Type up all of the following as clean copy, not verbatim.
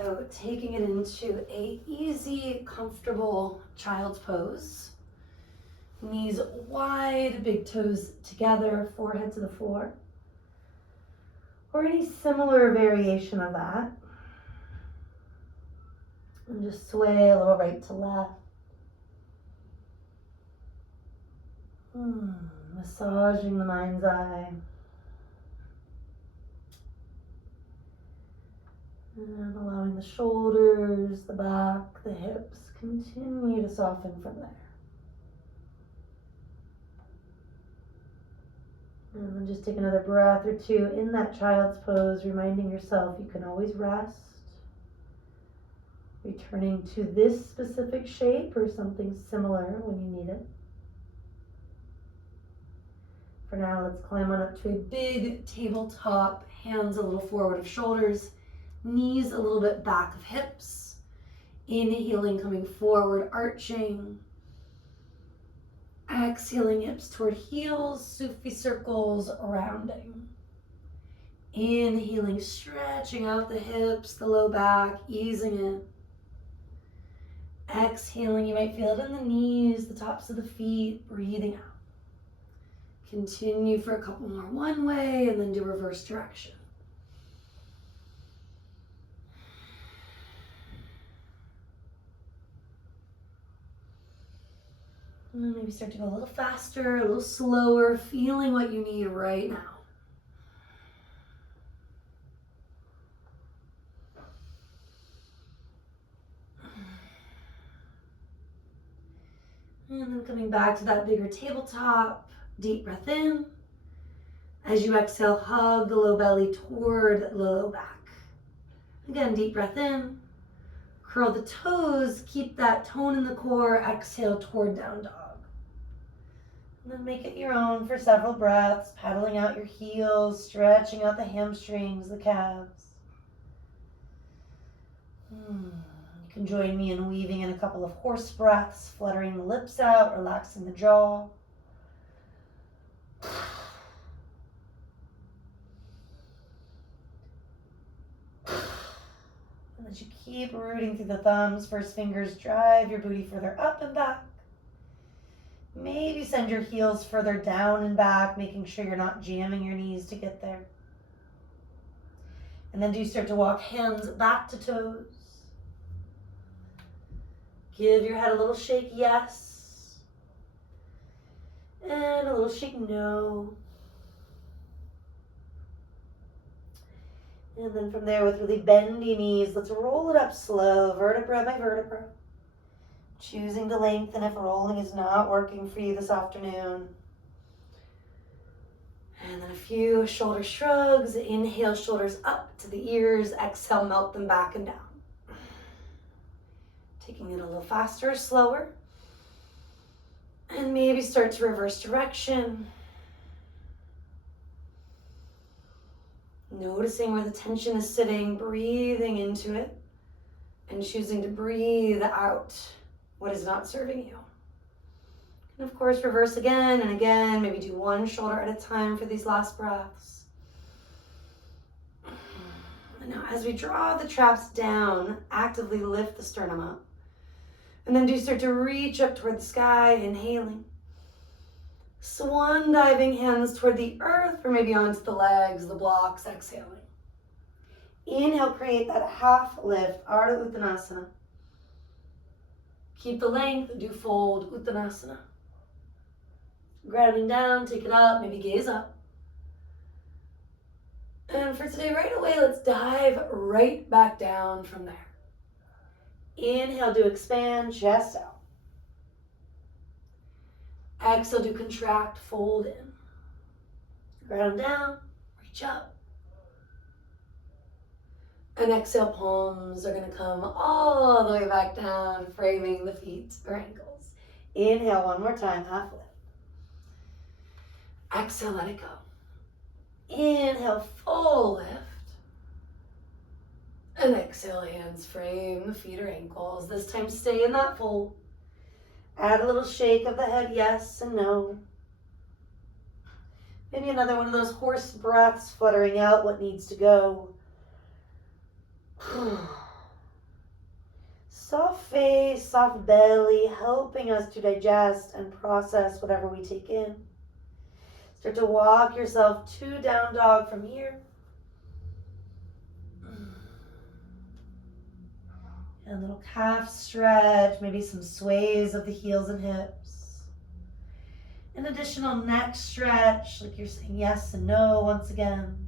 So taking it into a easy, comfortable child's pose. Knees wide, big toes together, forehead to the floor. Or any similar variation of that. And just sway a little right to left. Massaging the mind's eye. And allowing the shoulders, the back, the hips continue to soften from there. And then just take another breath or two in that child's pose, reminding yourself you can always rest. Returning to this specific shape or something similar when you need it. For now, let's climb on up to a big tabletop, hands a little forward of shoulders, knees a little bit back of hips. Inhaling, coming forward, arching. Exhaling, hips toward heels, Sufi circles, rounding. Inhaling, stretching out the hips, the low back, easing in. Exhaling, you might feel it in the knees, the tops of the feet, breathing out. Continue for a couple more one way and then do reverse direction. And then maybe start to go a little faster, a little slower, feeling what you need right now. And then coming back to that bigger tabletop, deep breath in. As you exhale, hug the low belly toward the low back. Again, deep breath in. Curl the toes, keep that tone in the core, exhale toward down dog. And then make it your own for several breaths, paddling out your heels, stretching out the hamstrings, the calves. You can join me in weaving in a couple of horse breaths, fluttering the lips out, relaxing the jaw. And as you keep rooting through the thumbs, first fingers drive your booty further up and back. Maybe send your heels further down and back, making sure you're not jamming your knees to get there. And then do start to walk hands back to toes. Give your head a little shake, yes. And a little shake, no. And then from there, with really bendy knees, let's roll it up slow, vertebra by vertebra. Choosing to lengthen if rolling is not working for you this afternoon. And then a few shoulder shrugs. Inhale, shoulders up to the ears. Exhale, melt them back and down. Taking it a little faster, slower. And maybe start to reverse direction. Noticing where the tension is sitting, breathing into it, and choosing to breathe out what is not serving you. And of course, reverse again and again. Maybe do one shoulder at a time for these last breaths. And now as we draw the traps down, actively lift the sternum up. And then do start to reach up toward the sky, inhaling. Swan diving, hands toward the earth or maybe onto the legs, the blocks, exhaling. Inhale, create that half lift, Ardha Uttanasana. Keep the length, do fold Uttanasana. Grounding down, take it up, maybe gaze up. And for today, right away, let's dive right back down from there. Inhale, do expand, chest out. Exhale, do contract, fold in. Ground down, reach up. And exhale, palms are going to come all the way back down, framing the feet or ankles. Inhale, one more time, half lift. Exhale, let it go. Inhale, full lift. And exhale, hands frame the feet or ankles. This time, stay in that fold. Add a little shake of the head, yes and no. Maybe another one of those horse breaths, fluttering out what needs to go. Soft face, soft belly, helping us to digest and process whatever we take in. Start to walk yourself to down dog from here. And a little calf stretch, maybe some sways of the heels and hips. An additional neck stretch, like you're saying yes and no once again.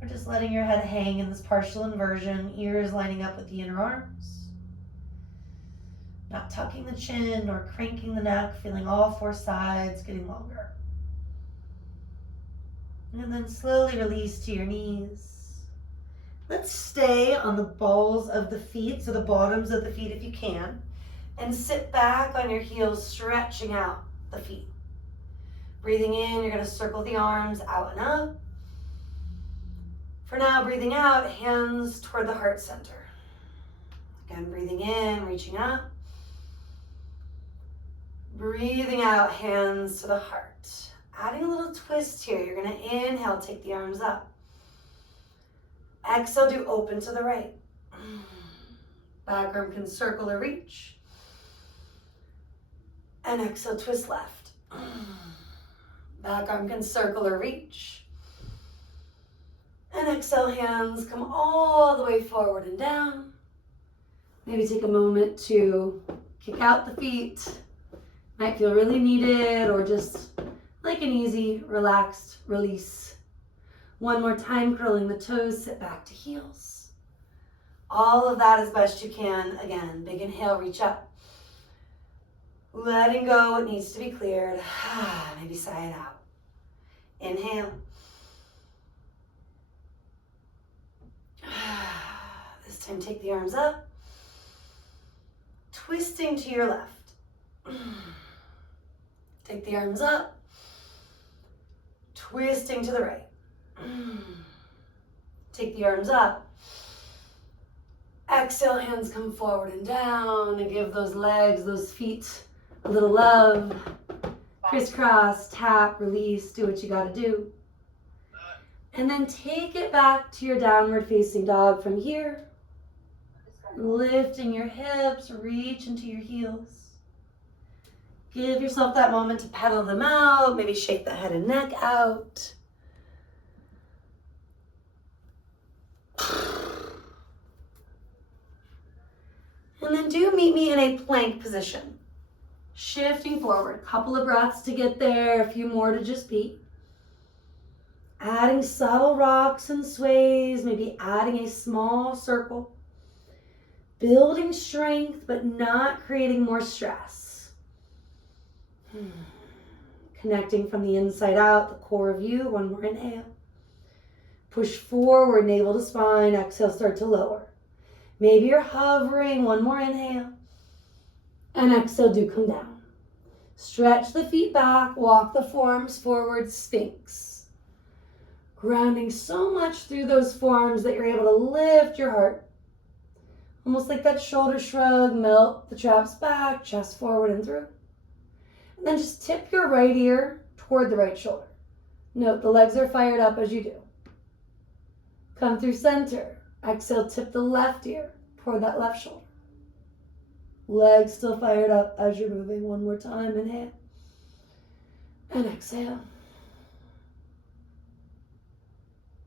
Or just letting your head hang in this partial inversion, ears lining up with the inner arms. Not tucking the chin or cranking the neck, feeling all four sides getting longer. And then slowly release to your knees. Let's stay on the balls of the feet, so the bottoms of the feet if you can, and sit back on your heels, stretching out the feet. Breathing in, you're going to circle the arms out and up. For now, breathing out, hands toward the heart center. Again, breathing in, reaching up. Breathing out, hands to the heart. Adding a little twist here. You're going to inhale, take the arms up. Exhale, do open to the right. Back arm can circle or reach. And exhale, twist left. Back arm can circle or reach. And exhale, hands come all the way forward and down. Maybe take a moment to kick out the feet. Might feel really needed, or just like an easy, relaxed release. One more time, curling the toes, sit back to heels. All of that as best you can. Again, big inhale, reach up. Letting go what needs to be cleared. Maybe sigh it out. Inhale. This time take the arms up. Twisting to your left. Take the arms up. Twisting to the right. Take the arms up. Exhale, hands come forward and down, and give those legs, those feet a little love. Crisscross, tap, release, do what you gotta do. And then take it back to your downward facing dog from here. Lifting your hips, reach into your heels. Give yourself that moment to pedal them out, maybe shake the head and neck out. And then do meet me in a plank position. Shifting forward, couple of breaths to get there, a few more to just be. Adding subtle rocks and sways, maybe adding a small circle. Building strength, but not creating more stress. Connecting from the inside out, the core of you. One more inhale. Push forward, navel to spine. Exhale, start to lower. Maybe you're hovering. One more inhale. And exhale, do come down. Stretch the feet back. Walk the forearms forward, Sphinx. Grounding so much through those forearms that you're able to lift your heart. Almost like that shoulder shrug. Melt the traps back, chest forward and through. And then just tip your right ear toward the right shoulder. Note the legs are fired up as you do. Come through center. Exhale, tip the left ear toward that left shoulder. Legs still fired up as you're moving. One more time. Inhale. And exhale.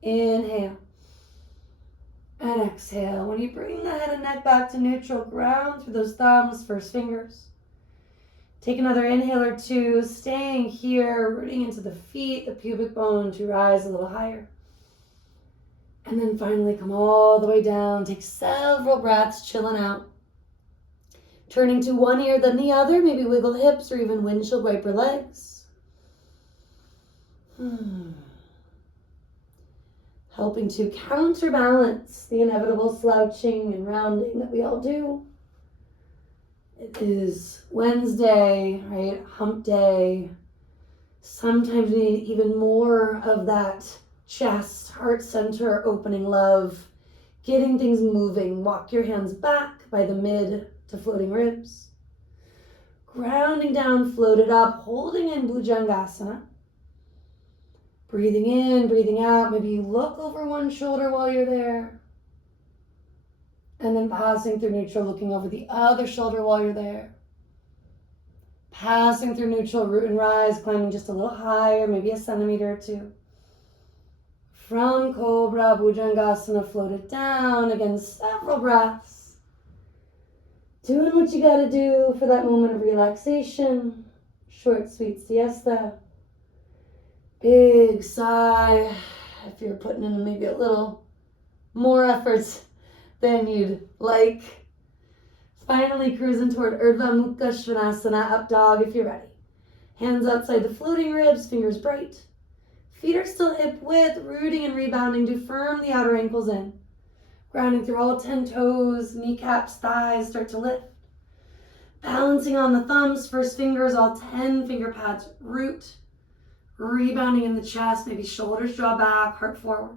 Inhale. And exhale. When you bring the head and neck back to neutral, ground through those thumbs, first fingers. Take another inhale or two, staying here, rooting into the feet, the pubic bone to rise a little higher. And then finally come all the way down. Take several breaths, chilling out. Turning to one ear, then the other. Maybe wiggle hips or even windshield wiper legs. Helping to counterbalance the inevitable slouching and rounding that we all do. It is Wednesday, right? Hump day. Sometimes we need even more of that chest, heart center, opening love, getting things moving. Walk your hands back by the mid to floating ribs. Grounding down, floated up, holding in Bhujangasana. Breathing in, breathing out. Maybe you look over one shoulder while you're there. And then passing through neutral, looking over the other shoulder while you're there. Passing through neutral, root and rise, climbing just a little higher, maybe a centimeter or two. From Cobra, Bhujangasana, float it down. Again, several breaths. Doing what you gotta do for that moment of relaxation. Short, sweet siesta. Big sigh if you're putting in maybe a little more efforts than you'd like. Finally cruising toward Urdhva Mukha Svanasana, up dog if you're ready. Hands outside the floating ribs, fingers bright. Feet are still hip width, rooting and rebounding to firm the outer ankles in. Grounding through all 10 toes, kneecaps, thighs start to lift. Balancing on the thumbs, first fingers, all 10 finger pads root. Rebounding in the chest, maybe shoulders draw back, heart forward.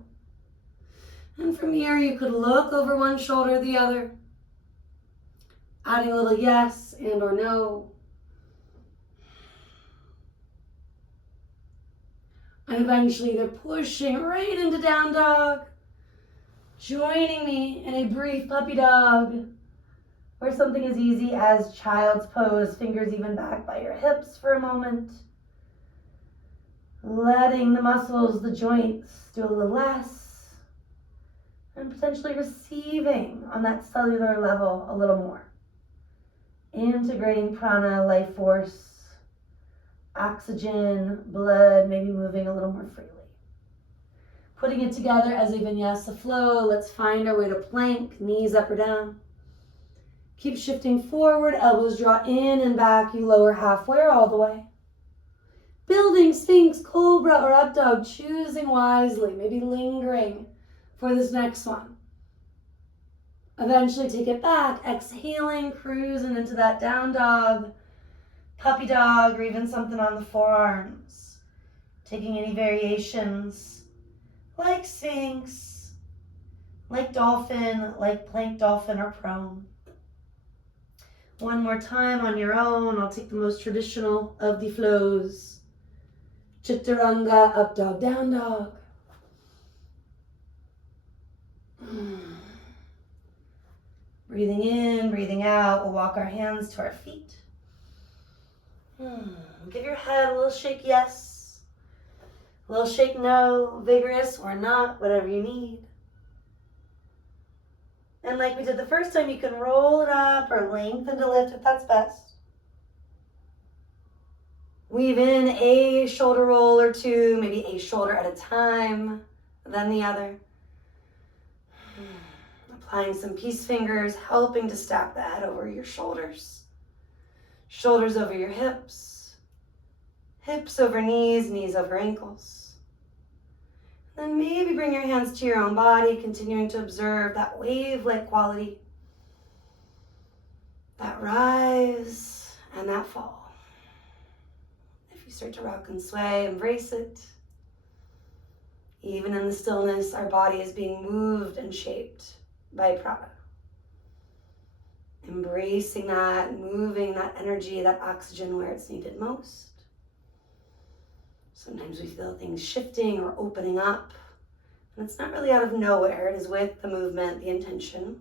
And from here, you could look over one shoulder or the other. Adding a little yes and or no. And eventually they're pushing right into down dog. Joining me in a brief puppy dog. Or something as easy as child's pose, fingers even back by your hips for a moment. Letting the muscles, the joints do a little less. And potentially receiving on that cellular level a little more. Integrating prana, life force, oxygen, blood, maybe moving a little more freely. Putting it together as a vinyasa flow. Let's find our way to plank, knees up or down. Keep shifting forward, elbows draw in and back. You lower halfway or all the way. Building Sphinx, Cobra, or Up Dog, choosing wisely, maybe lingering for this next one. Eventually take it back, exhaling, cruising into that down dog, puppy dog, or even something on the forearms. Taking any variations like Sphinx, like dolphin, like plank dolphin or prone. One more time on your own. I'll take the most traditional of the flows. Chaturanga, up dog, down dog. Breathing in, breathing out. We'll walk our hands to our feet. Give your head a little shake yes, a little shake no, vigorous or not, whatever you need. And like we did the first time, you can roll it up or lengthen to lift if that's best. Weave in a shoulder roll or two, maybe a shoulder at a time, then the other. Applying some peace fingers, helping to stack the head over your shoulders. Shoulders over your hips. Hips over knees, knees over ankles. Then maybe bring your hands to your own body, continuing to observe that wave-like quality. That rise and that fall. If you start to rock and sway, embrace it. Even in the stillness, our body is being moved and shaped by prana. Embracing that, moving that energy, that oxygen where it's needed most. Sometimes we feel things shifting or opening up, and it's not really out of nowhere. It is with the movement, the intention.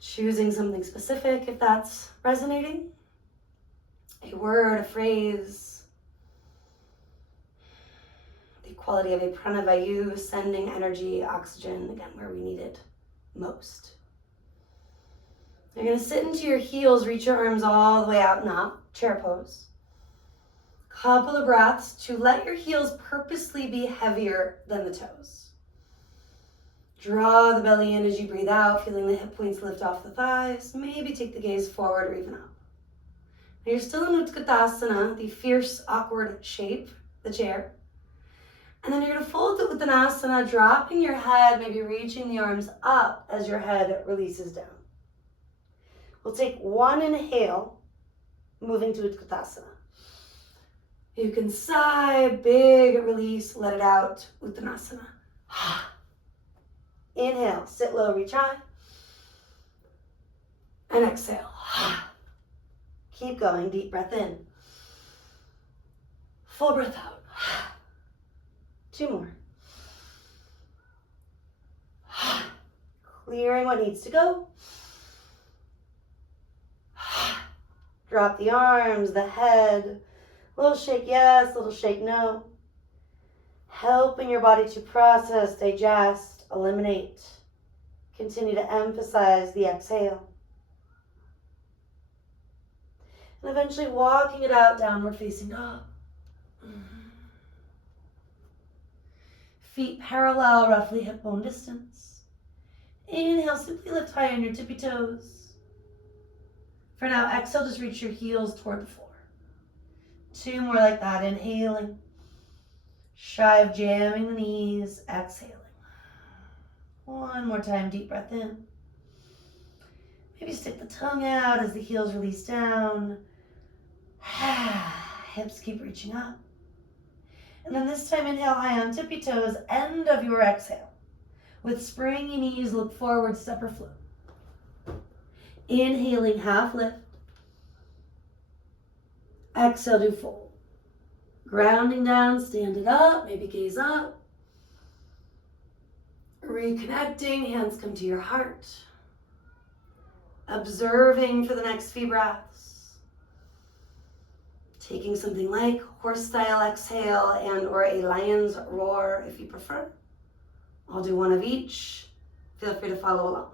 Choosing something specific if that's resonating. A word, a phrase. The quality of a pranavayu, sending energy, oxygen, again, where we need it most. You're going to sit into your heels, reach your arms all the way out and up, chair pose. Couple of breaths to let your heels purposely be heavier than the toes. Draw the belly in as you breathe out, feeling the hip points lift off the thighs. Maybe take the gaze forward or even up. Now you're still in Utkatasana, the fierce, awkward shape, the chair. And then you're going to fold the Uttanasana, dropping your head, maybe reaching the arms up as your head releases down. We'll take one inhale, moving to Utkatasana. You can sigh, big release, let it out, Uttanasana. Inhale, sit low, reach high. And exhale. Keep going, deep breath in. Full breath out. 2 more. Clearing what needs to go. Drop the arms, the head. Little shake yes, little shake no. Helping your body to process, digest, eliminate. Continue to emphasize the exhale. And eventually walking it out, downward facing dog. Feet parallel, roughly hip bone distance. Inhale, simply lift high on your tippy toes. For now, exhale, just reach your heels toward the floor. 2 more like that, inhaling. Shy of jamming the knees, exhaling. 1 more time, deep breath in. Maybe stick the tongue out as the heels release down. Hips keep reaching up. And then this time, inhale high on tippy toes, end of your exhale. With springy knees, look forward, step or float. Inhaling, half lift. Exhale, do fold. Grounding down, stand it up, maybe gaze up. Reconnecting, hands come to your heart. Observing for the next few breaths. Taking something like horse style exhale and or a lion's roar if you prefer. I'll do one of each. Feel free to follow along.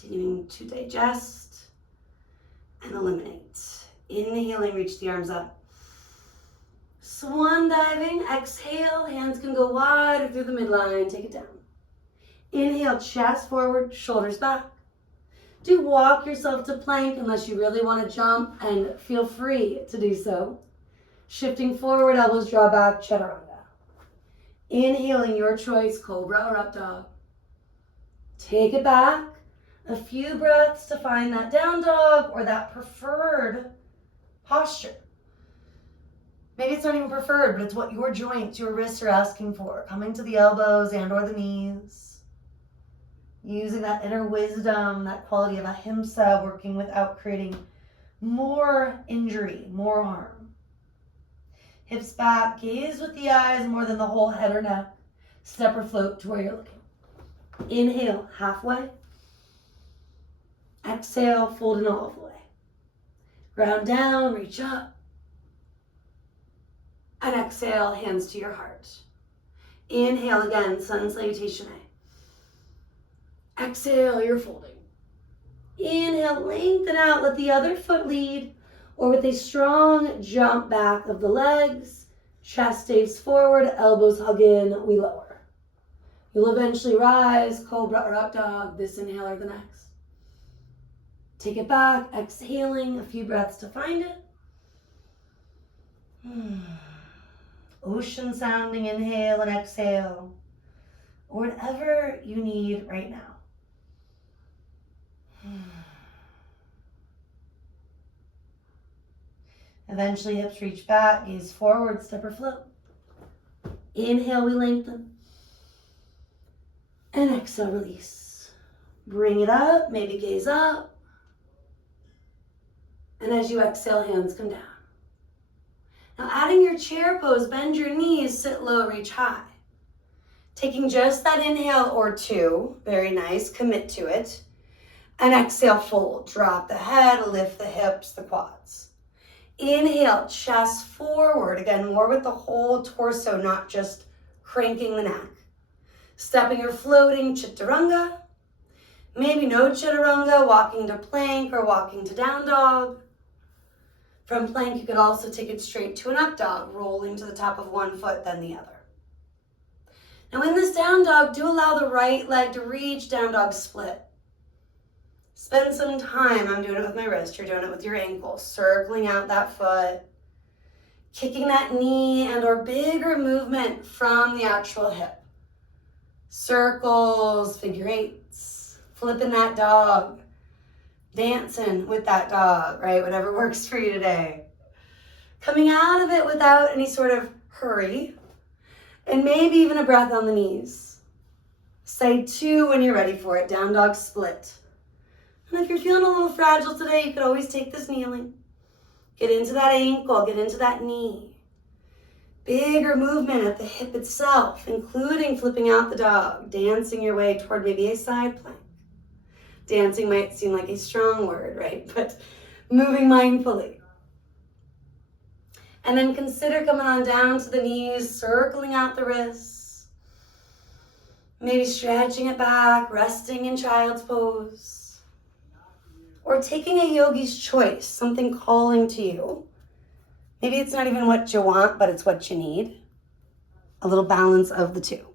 Continuing to digest and eliminate. Inhaling, reach the arms up. Swan diving, exhale, hands can go wide or through the midline, take it down. Inhale, chest forward, shoulders back. Do walk yourself to plank unless you really want to jump, and feel free to do so. Shifting forward, elbows draw back, chaturanga. Inhaling, your choice, cobra or up dog. Take it back. A few breaths to find that down dog or that preferred posture. Maybe it's not even preferred, but it's what your joints, your wrists are asking for. Coming to the elbows and or the knees. Using that inner wisdom, that quality of ahimsa, working without creating more injury, more harm. Hips back, gaze with the eyes more than the whole head or neck. Step or float to where you're looking. Inhale, halfway. Exhale, folding all the way. Ground down, reach up. And exhale, hands to your heart. Inhale again, sun salutation A. Exhale, you're folding. Inhale, lengthen out, let the other foot lead, or with a strong jump back of the legs, chest stays forward, elbows hug in, we lower. You'll eventually rise, cobra or up dog, this inhale or the next. Take it back, exhaling, a few breaths to find it. Ocean sounding inhale and exhale, or whatever you need right now. Eventually hips reach back, gaze forward, step or float. Inhale, we lengthen. And exhale, release. Bring it up, maybe gaze up. And as you exhale, hands come down. Now adding your chair pose, bend your knees, sit low, reach high. Taking just that inhale or two, very nice, commit to it. And exhale, fold, drop the head, lift the hips, the quads. Inhale, chest forward, again, more with the whole torso, not just cranking the neck. Stepping or floating, chaturanga. Maybe no chaturanga, walking to plank or walking to down dog. From plank, you could also take it straight to an up dog, rolling to the top of one foot, then the other. Now in this down dog, do allow the right leg to reach, down dog split. Spend some time, I'm doing it with my wrist, you're doing it with your ankle, circling out that foot, kicking that knee and or bigger movement from the actual hip. Circles, figure eights, flipping that dog, dancing with that dog, right? Whatever works for you today. Coming out of it without any sort of hurry, and maybe even a breath on the knees. Side two when you're ready for it, down dog split. And if you're feeling a little fragile today, you could always take this kneeling. Get into that ankle, get into that knee. Bigger movement at the hip itself, including flipping out the dog, dancing your way toward maybe a side plank. Dancing might seem like a strong word, right? But moving mindfully. And then consider coming on down to the knees, circling out the wrists. Maybe stretching it back, resting in child's pose. Or taking a yogi's choice, something calling to you. Maybe it's not even what you want, but it's what you need. A little balance of the two.